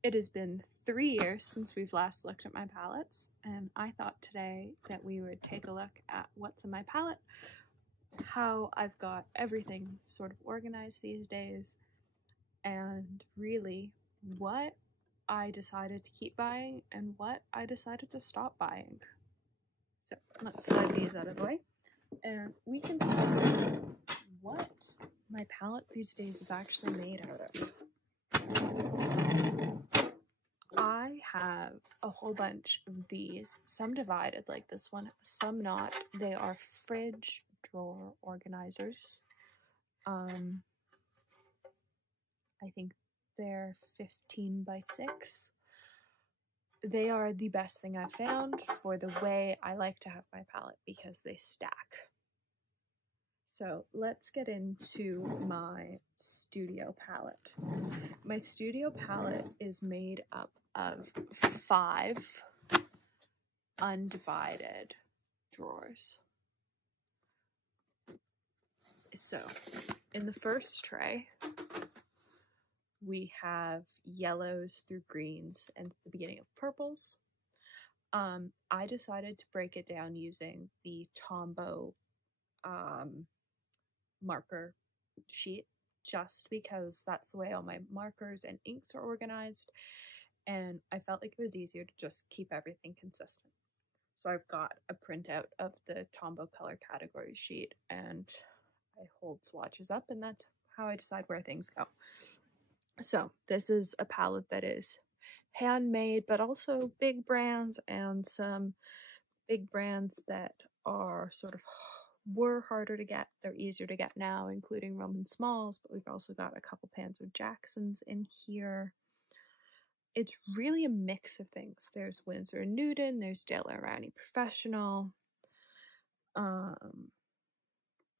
It has been 3 years since we've last looked at my palettes, and I thought today that we would take a look at what's in my palette, how I've got everything sort of organized these days, and really what I decided to keep buying and what I decided to stop buying. So let's slide these out of the way, and we can see what my palette these days is actually made out of. I have a whole bunch of these, some divided like this one, some not. They are fridge drawer organizers. I think they're 15 by 6. They are the best thing I've found for the way I like to have my palette because they stack. So let's get into my studio palette. My studio palette is made up of 5 undivided drawers. So in the first tray, we have yellows through greens and the beginning of purples. I decided to break it down using the Tombow marker sheet, just because that's the way all my markers and inks are organized, and I felt like it was easier to just keep everything consistent. So I've got a printout of the Tombow color category sheet, and I hold swatches up, and that's how I decide where things go. So this is a palette that is handmade, but also big brands, and some big brands that are sort of were harder to get. They're easier to get now, including Roman Smalls, but we've also got a couple pans of Jacksons in here. It's really a mix of things. There's Winsor & Newton, there's Daler Rowney Professional.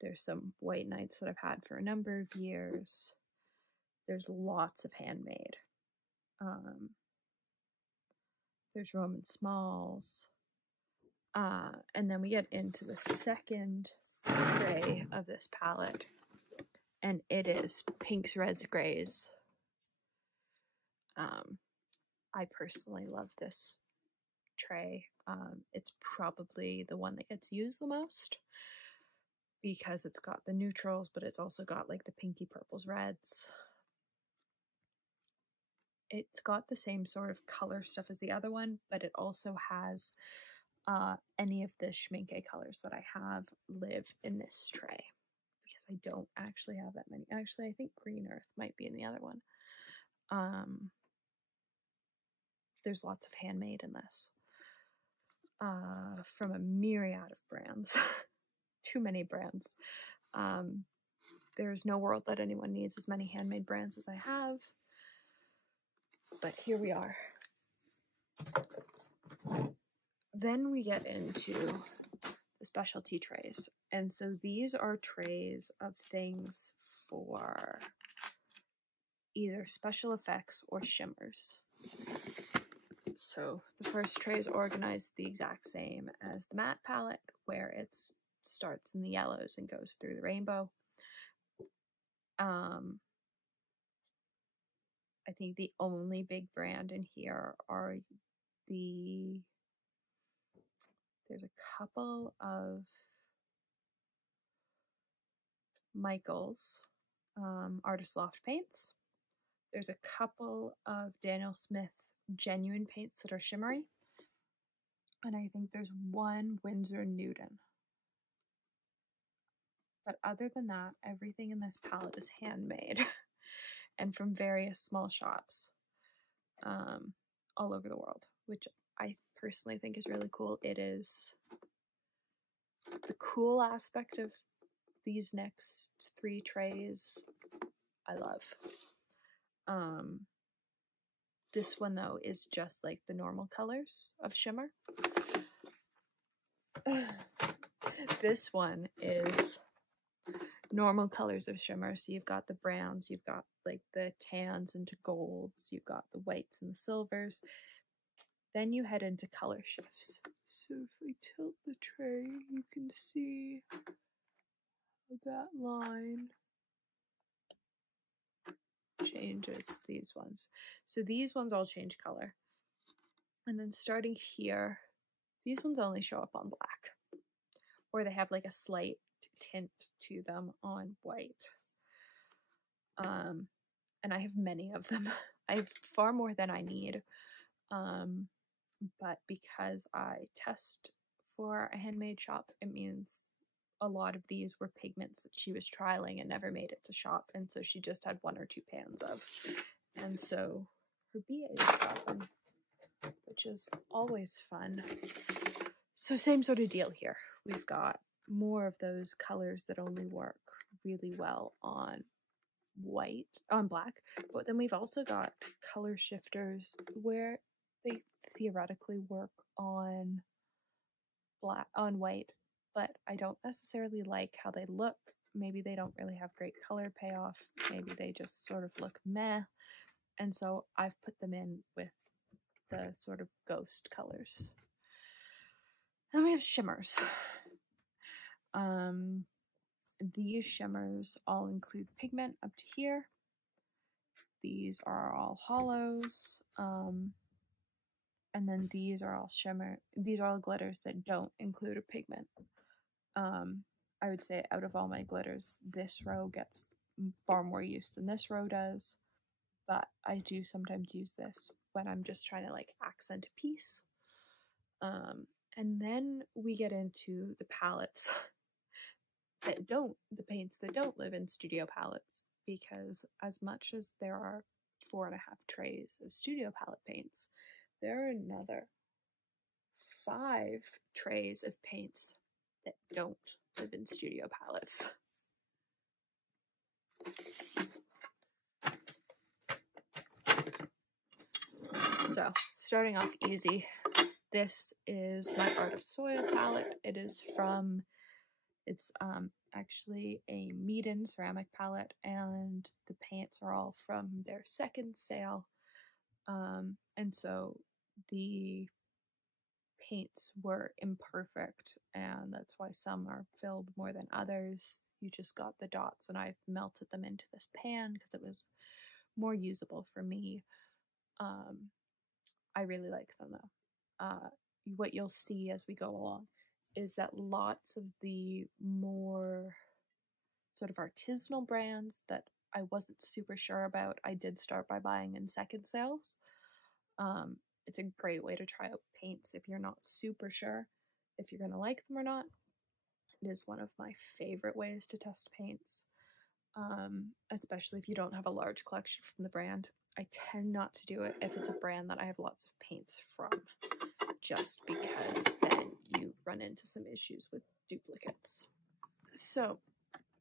There's some White Knights that I've had for a number of years. There's lots of handmade. There's Roman Smalls. And then we get into the second tray of this palette, and it is pinks, reds, grays. I personally love this tray. It's probably the one that gets used the most because it's got the neutrals, but it's also got like the pinky purples, reds. It's got the same sort of color stuff as the other one, but it also has any of the Schmincke colors that I have live in this tray, because I don't actually have that many. Actually, I think Green Earth might be in the other one. There's lots of handmade in this, from a myriad of brands. Too many brands. There's no world that anyone needs as many handmade brands as I have, but here we are. Then we get into the specialty trays, and so these are trays of things for either special effects or shimmers. So the first tray is organized the exact same as the matte palette, where it starts in the yellows and goes through the rainbow. I think the only big brand in here are there's a couple of Michaels Artist Loft paints. There's a couple of Daniel Smith genuine paints that are shimmery. And I think there's one Winsor & Newton. But other than that, everything in this palette is handmade and from various small shops all over the world, which I personally think is really cool. It is the cool aspect of these next 3 trays I love. This one though is just like the normal colors of shimmer. This one is normal colors of shimmer. So you've got the browns, you've got like the tans into golds, you've got the whites and the silvers. Then you head into color shifts. So if we tilt the tray, you can see that line changes these ones. So these ones all change color. And then starting here, these ones only show up on black, or they have like a slight tint to them on white. And I have many of them. I have far more than I need. But because I test for a handmade shop, it means a lot of these were pigments that she was trialing and never made it to shop, and so she just had 1 or 2 pans of. And so her BAs got them, which is always fun. So same sort of deal here. We've got more of those colors that only work really well on black, but then we've also got color shifters where they theoretically work on white, but I don't necessarily like how they look. Maybe they don't really have great color payoff. Maybe they just sort of look meh. And so I've put them in with the sort of ghost colors. Then we have shimmers. These shimmers all include pigment up to here. These are all hollows. And then these are all these are all glitters that don't include a pigment. I would say out of all my glitters, this row gets far more use than this row does, but I do sometimes use this when I'm just trying to like accent a piece. And then we get into the palettes the paints that don't live in studio palettes, because as much as there are 4.5 trays of studio palette paints, there are another 5 trays of paints that don't live in studio palettes. So, starting off easy, this is my Art of Soil palette. It's actually a Meaden ceramic palette, and the paints are all from their second sale. And so the paints were imperfect, and that's why some are filled more than others. You just got the dots, and I've melted them into this pan because it was more usable for me. I really like them though. What you'll see as we go along is that lots of the more sort of artisanal brands that I wasn't super sure about, I did start by buying in second sales. It's a great way to try out paints if you're not super sure if you're going to like them or not. It is one of my favorite ways to test paints, especially if you don't have a large collection from the brand. I tend not to do it if it's a brand that I have lots of paints from, just because then you run into some issues with duplicates. So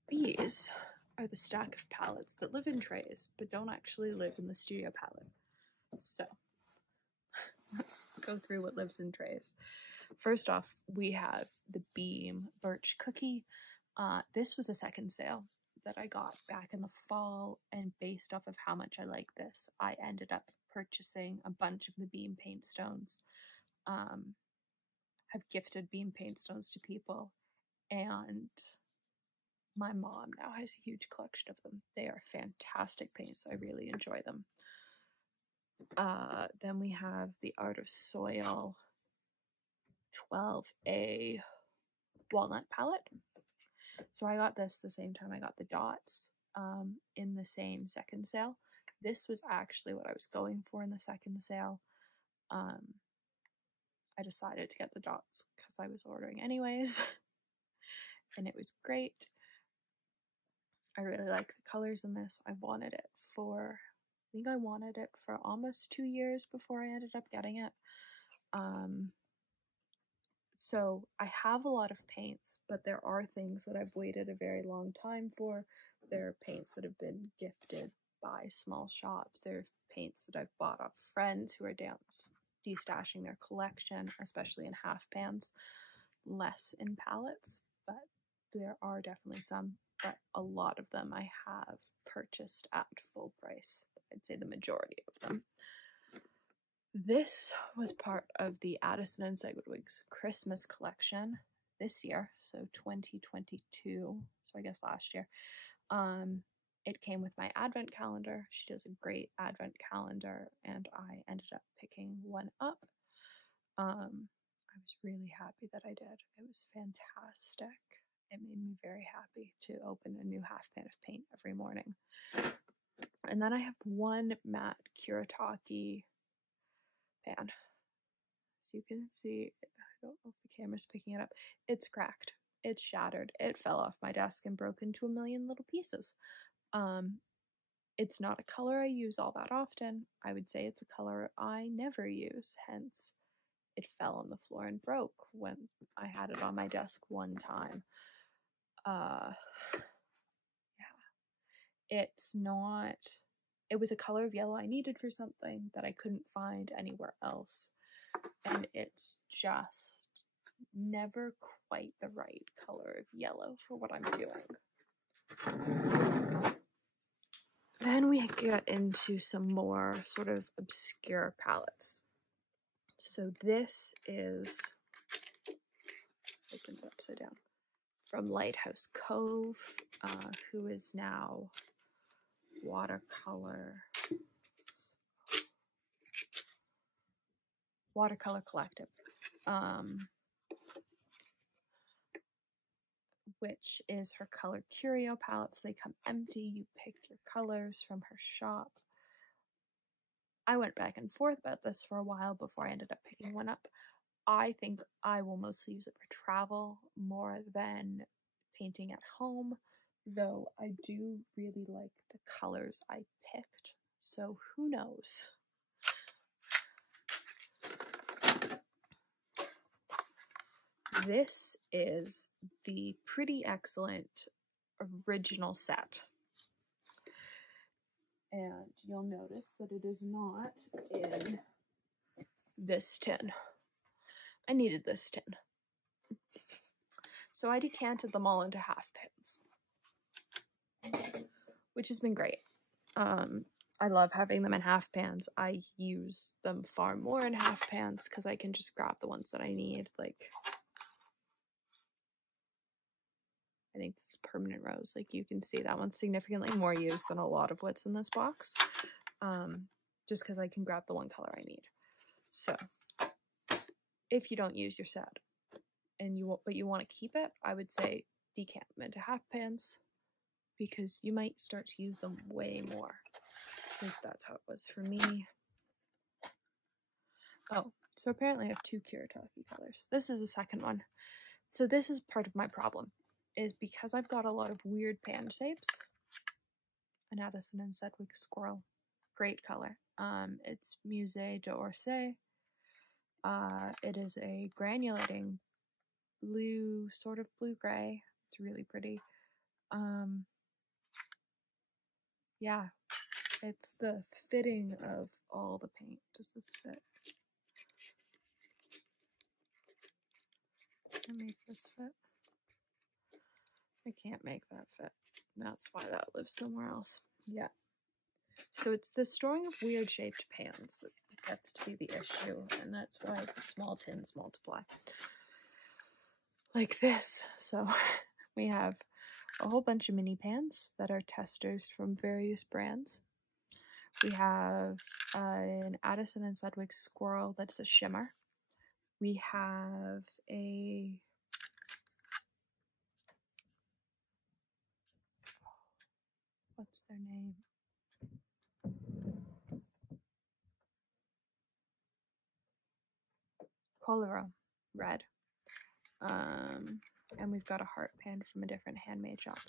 these are the stack of palettes that live in trays but don't actually live in the studio palette. So let's go through what lives in trays. First off, we have the Beam Birch Cookie. This was a second sale that I got back in the fall, and based off of how much I like this, I ended up purchasing a bunch of the Beam Paintstones. I've gifted Beam Paintstones to people, and my mom now has a huge collection of them. They are fantastic paints. I really enjoy them. Then we have the Art of Soil 12A Walnut palette. So I got this the same time I got the dots, in the same second sale. This was actually what I was going for in the second sale. I decided to get the dots because I was ordering anyways, and it was great. I really like the colors in this. I wanted it for, I think I wanted it for almost 2 years before I ended up getting it. So I have a lot of paints, but there are things that I've waited a very long time for. There are paints that have been gifted by small shops. There are paints that I've bought off friends who are destashing their collection, especially in half pans, less in palettes, but there are definitely some, but a lot of them I have purchased at full price. I'd say the majority of them. This was part of the Addison and Sedgwick's Christmas collection this year, so 2022, so I guess last year. it came with my advent calendar. She does a great advent calendar, and I ended up picking one up. I was really happy that I did. It was fantastic. It made me very happy to open a new half pan of paint every morning. And then I have one matte Kuretake pan. As you can see, I don't know if the camera's picking it up. It's cracked. It's shattered. It fell off my desk and broke into a million little pieces. It's not a color I use all that often. I would say it's a color I never use, hence it fell on the floor and broke when I had it on my desk one time. Yeah. It was a color of yellow I needed for something that I couldn't find anywhere else. And it's just never quite the right color of yellow for what I'm doing. Then we get into some more sort of obscure palettes. So this is, opened it upside down, from Lighthouse Cove, who is now Watercolor Collective, which is her color curio palettes. They come empty. You pick your colors from her shop. I went back and forth about this for a while before I ended up picking one up. I think I will mostly use it for travel more than painting at home, though I do really like the colors I picked, so who knows? This is the Pretty Excellent original set. And you'll notice that it is not in this tin. I needed this tin. So I decanted them all into half pans, which has been great. I love having them in half pans. I use them far more in half pans because I can just grab the ones that I need. Like, I think this is Permanent Rose. Like, you can see that one's significantly more used than a lot of what's in this box. Just because I can grab the one color I need. So, if you don't use your set and but you want to keep it, I would say decant them into half pans because you might start to use them way more. Because that's how it was for me. Oh, so apparently I have two Kuretake colors. This is the second one. So this is part of my problem, is because I've got a lot of weird pan shapes. An Addison and Sedgwick Squirrel. Great color. It's Musée d'Orsay. It is a granulating blue, sort of blue-gray. It's really pretty. Yeah, it's the fitting of all the paint. Does this fit? Can I make this fit? I can't make that fit. That's why that lives somewhere else. Yeah. So it's the storing of weird shaped pans that gets to be the issue, and that's why the small tins multiply. Like this. So we have a whole bunch of mini pans that are testers from various brands. We have an Addison and Sedgwick Squirrel that's a shimmer. We have a what's their name? Watercolor red. And we've got a heart pan from a different handmade shop.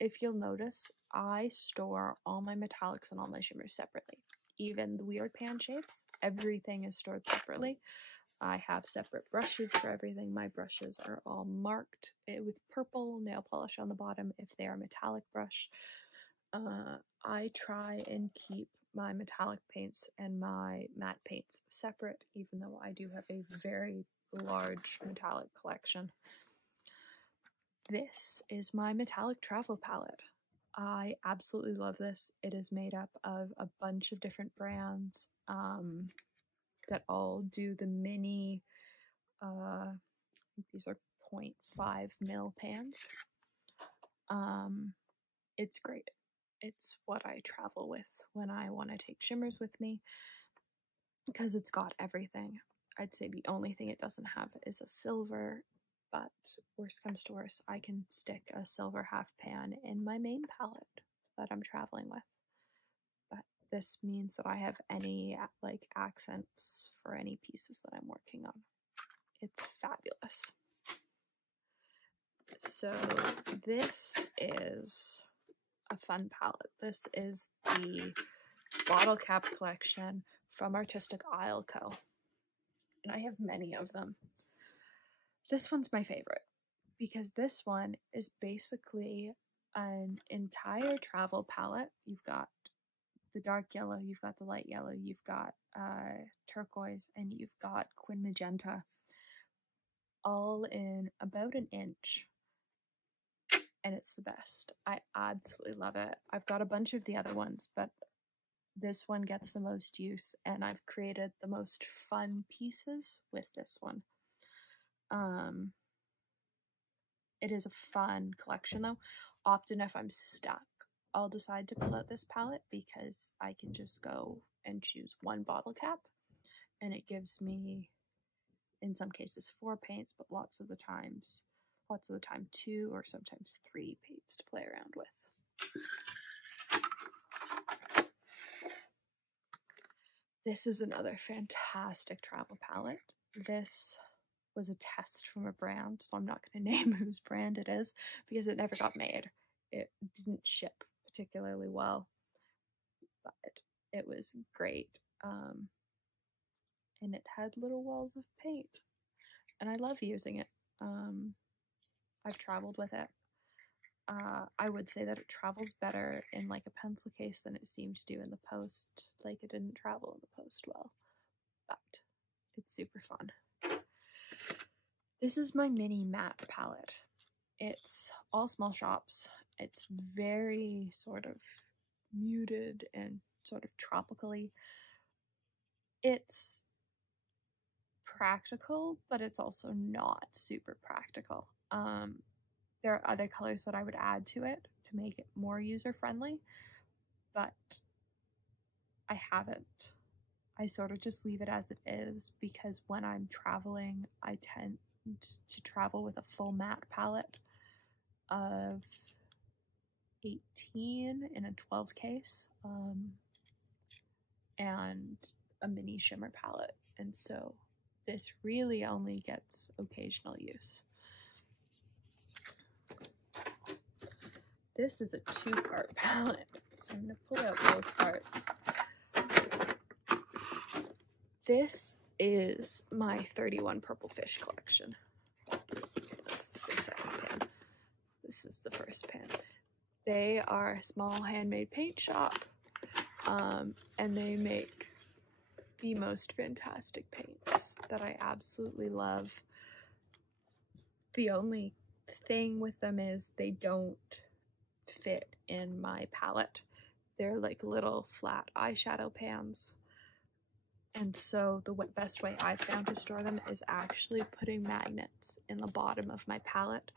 If you'll notice, I store all my metallics and all my shimmers separately. Even the weird pan shapes, everything is stored separately. I have separate brushes for everything. My brushes are all marked with purple nail polish on the bottom if they are metallic brush. I try and keep my metallic paints and my matte paints separate, even though I do have a very large metallic collection. This is my metallic travel palette. I absolutely love this. It is made up of a bunch of different brands that all do the mini, I think these are 0.5 mil pans. it's great. It's what I travel with when I want to take shimmers with me because it's got everything. I'd say the only thing it doesn't have is a silver, but worst comes to worst, I can stick a silver half pan in my main palette that I'm traveling with. But this means that I have any like accents for any pieces that I'm working on. It's fabulous. So this is a fun palette. This is the bottle cap collection from Artistic Isle Co. And I have many of them. This one's my favorite because this one is basically an entire travel palette. You've got the dark yellow, you've got the light yellow, you've got turquoise, and you've got quin magenta, all in about an inch. And it's the best. I absolutely love it. I've got a bunch of the other ones, but this one gets the most use, and I've created the most fun pieces with this one. It is a fun collection though. Often if I'm stuck, I'll decide to pull out this palette because I can just go and choose one bottle cap, and it gives me, in some cases, 4 paints, but lots of the time 2 or sometimes 3 paints to play around with. This is another fantastic travel palette. This was a test from a brand, so I'm not going to name whose brand it is because it never got made. It didn't ship particularly well, but it was great. And it had little walls of paint, and I love using it. I've traveled with it. I would say that it travels better in like a pencil case than it seemed to do in the post. Like it didn't travel in the post well, but it's super fun. This is my mini matte palette. It's all small shops. It's very sort of muted and sort of tropically. It's practical, but it's also not super practical. There are other colors that I would add to it to make it more user-friendly, but I haven't. I sort of just leave it as it is because when I'm traveling, I tend to travel with a full matte palette of 18 in a 12 case, and a mini shimmer palette, and so this really only gets occasional use. This is a 2-part palette, so I'm going to pull out both parts. This is my 31 purple fish collection. That's the second pan. This is the first pan. They are a small handmade paint shop, and they make the most fantastic paints that I absolutely love. The only thing with them is they don't fit in my palette. They're like little flat eyeshadow pans. And so the best way I've found to store them is actually putting magnets in the bottom of my palette,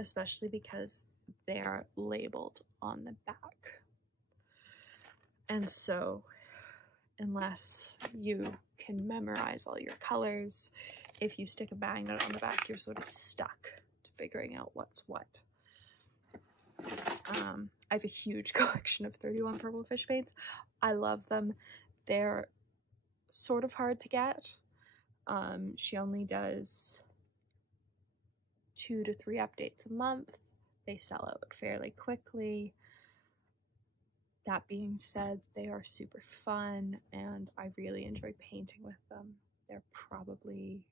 especially because they're labeled on the back. And so unless you can memorize all your colors, if you stick a magnet on the back, you're sort of stuck to figuring out what's what. I have a huge collection of 31 purple fish paints. I love them. They're sort of hard to get. She only does 2 to 3 updates a month. They sell out fairly quickly. That being said, they are super fun and I really enjoy painting with them. They're probably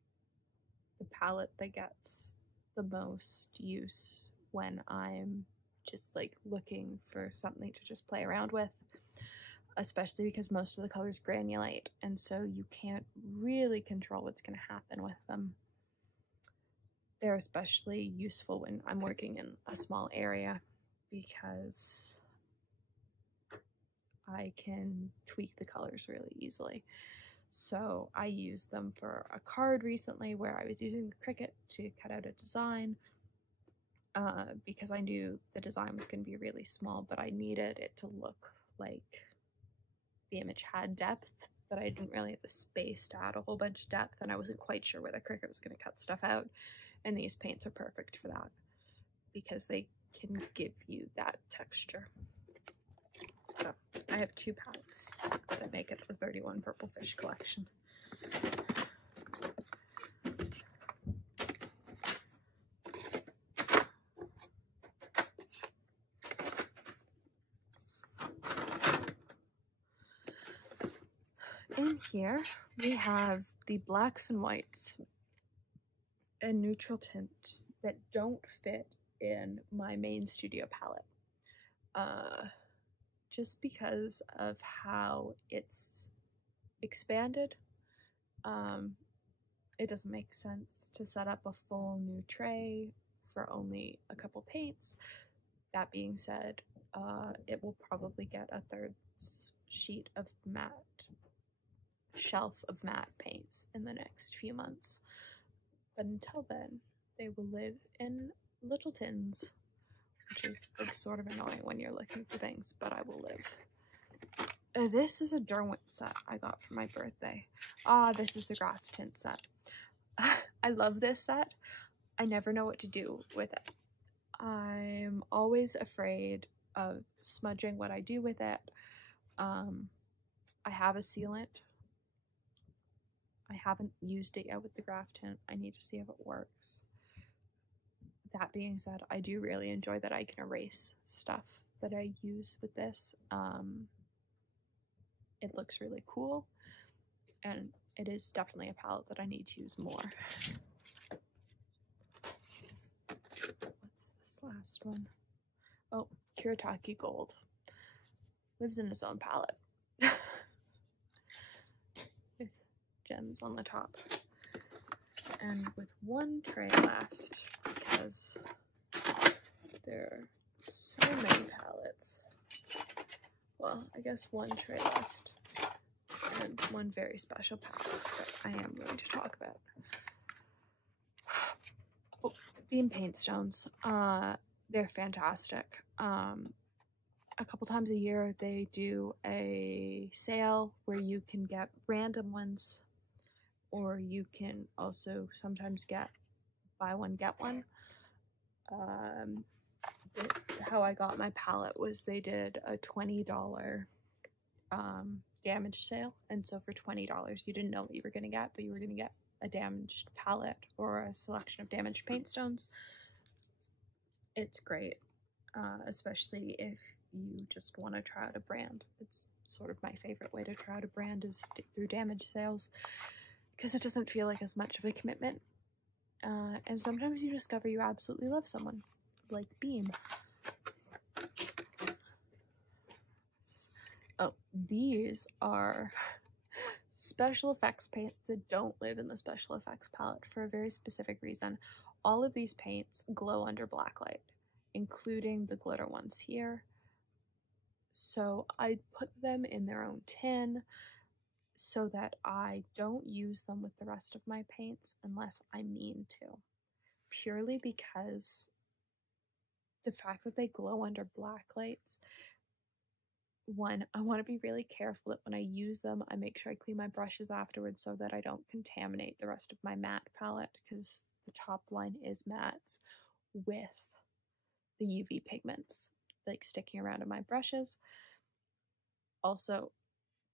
the palette that gets the most use when I'm just like looking for something to just play around with, especially because most of the colors granulate, and so you can't really control what's going to happen with them. They're especially useful when I'm working in a small area because I can tweak the colors really easily. So I used them for a card recently where I was using the Cricut to cut out a design, because I knew the design was going to be really small, but I needed it to look like the image had depth, but I didn't really have the space to add a whole bunch of depth, and I wasn't quite sure where the Cricut was going to cut stuff out, and these paints are perfect for that because they can give you that texture. So I have 2 palettes that make it the 31 Purple Fish collection. In here we have the blacks and whites and neutral tints that don't fit in my main studio palette. Just because of how it's expanded, it doesn't make sense to set up a full new tray for only a couple paints. That being said, it will probably get a 3rd sheet of shelf of matte paints in the next few months. But until then, they will live in little tins, which is like sort of annoying when you're looking for things, but I will live. This is a Derwent set I got for my birthday. This is the Graphitint set. I love this set. I never know what to do with it. I'm always afraid of smudging what I do with it. I have a sealant. I haven't used it yet with the Graphitint. I need to see if it works. That being said, I do really enjoy that I can erase stuff that I use with this. It looks really cool, and it is definitely a palette that I need to use more. What's this last one? Oh, Kuretake Gold. Lives in its own palette. With gems on the top. And with 1 tray left, because there are so many palettes. Well, I guess 1 tray left. And 1 very special palette that I am going to talk about. Oh, being Paintstones. They're fantastic. A couple times a year they do a sale where you can get random ones, or you can also sometimes get buy one get one. How I got my palette was they did a $20 damage sale, and so for $20 you didn't know what you were going to get, but you were going to get a damaged palette or a selection of damaged Paintstones. It's great, especially if you just want to try out a brand. It's sort of my favorite way to try out a brand is through damage sales, because it doesn't feel like as much of a commitment, and sometimes you discover you absolutely love someone, like Beam. Oh, these are special effects paints that don't live in the special effects palette for a very specific reason. All of these paints glow under blacklight, including the glitter ones here. So I put them in their own tin so that I don't use them with the rest of my paints unless I mean to. Purely because the fact that they glow under black lights, one, I want to be really careful that when I use them, I make sure I clean my brushes afterwards so that I don't contaminate the rest of my matte palette, because the top line is mattes with the UV pigments like sticking around in my brushes. Also,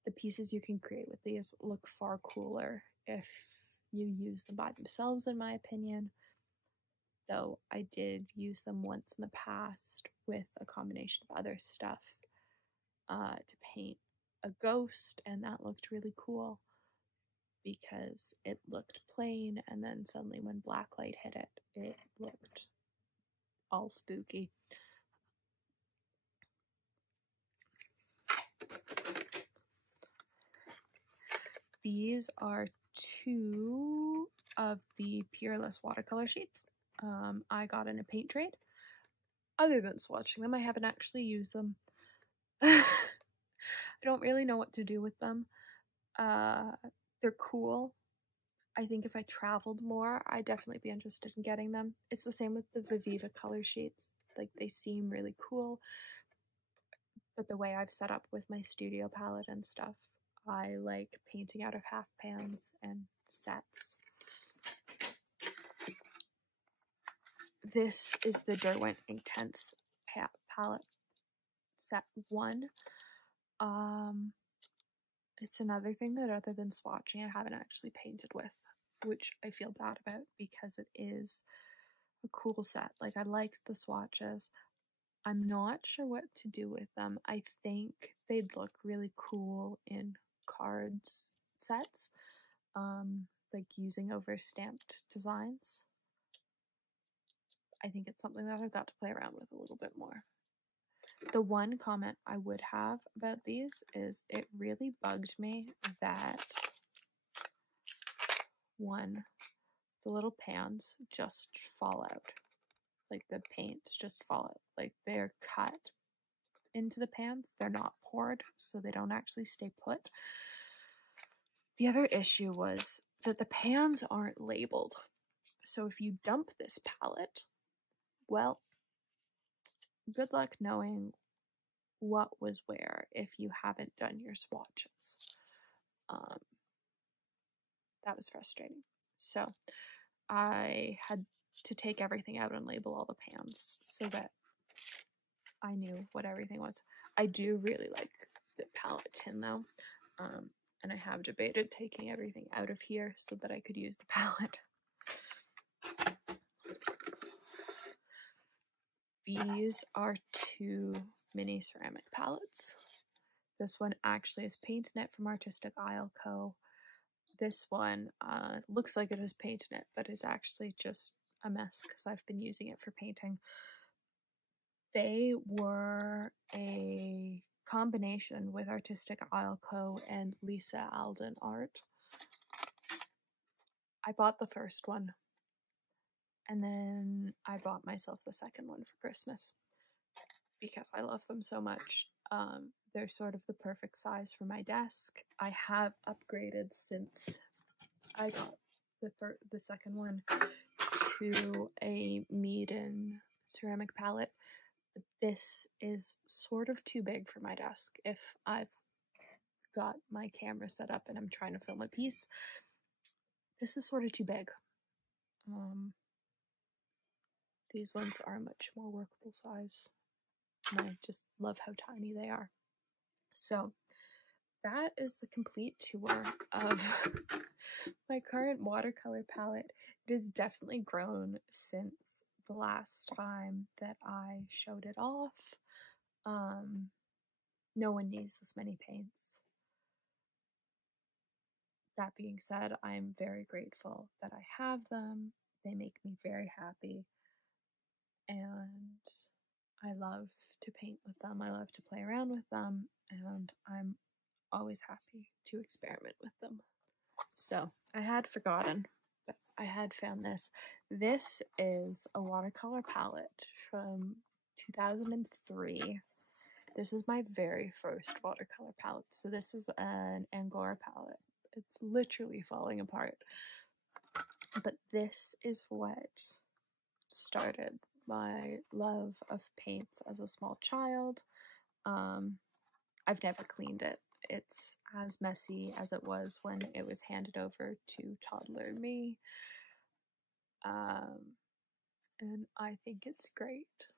the pieces you can create with these look far cooler if you use them by themselves, in my opinion. Though I did use them once in the past with a combination of other stuff to paint a ghost, and that looked really cool because it looked plain, and then suddenly when black light hit it, it looked all spooky. These are 2 of the Peerless watercolor sheets I got in a paint trade. Other than swatching them, I haven't actually used them. I don't really know what to do with them. They're cool. I think if I traveled more, I'd definitely be interested in getting them. It's the same with the Viviva color sheets. Like, they seem really cool, but the way I've set up with my studio palette and stuff, I like painting out of half pans and sets. This is the Derwent Inktense palette set 1. It's another thing that other than swatching, I haven't actually painted with, which I feel bad about because it is a cool set. Like, I like the swatches. I'm not sure what to do with them. I think they'd look really cool in cards sets, like using over stamped designs. I think it's something that I've got to play around with a little bit more. The one comment I would have about these is it really bugged me that the little pans just fall out. Like, the paints just fall out. Like, they're cut into the pans. They're not poured, so they don't actually stay put. The other issue was that the pans aren't labeled. So if you dump this palette, well, good luck knowing what was where if you haven't done your swatches. That was frustrating. So I had to take everything out and label all the pans so that I knew what everything was. I do really like the palette tin though, and I have debated taking everything out of here so that I could use the palette. These are 2 mini ceramic palettes. This one actually is Paintnet from Artistic Isle Co. This one looks like it is Paintnet, but is actually just a mess because I've been using it for painting. They were a combination with Artistic Isle Co. and Lisa Alden Art. I bought the first one, and then I bought myself the second one for Christmas because I love them so much. They're sort of the perfect size for my desk. I have upgraded since I got the second one to a Meaden ceramic palette. This is sort of too big for my desk if I've got my camera set up and I'm trying to film a piece. This is sort of too big. These ones are a much more workable size, and I just love how tiny they are. So that is the complete tour of my current watercolor palette. It has definitely grown since the last time that I showed it off. No one needs this many paints. That being said, I'm very grateful that I have them. They make me very happy, and I love to paint with them. I love to play around with them, and I'm always happy to experiment with them. So I had forgotten, but I had found this. This is a watercolor palette from 2003. This is my very first watercolor palette. So this is an Angora palette. It's literally falling apart. But this is what started my love of paints as a small child. I've never cleaned it. It's as messy as it was when it was handed over to toddler me. And I think it's great.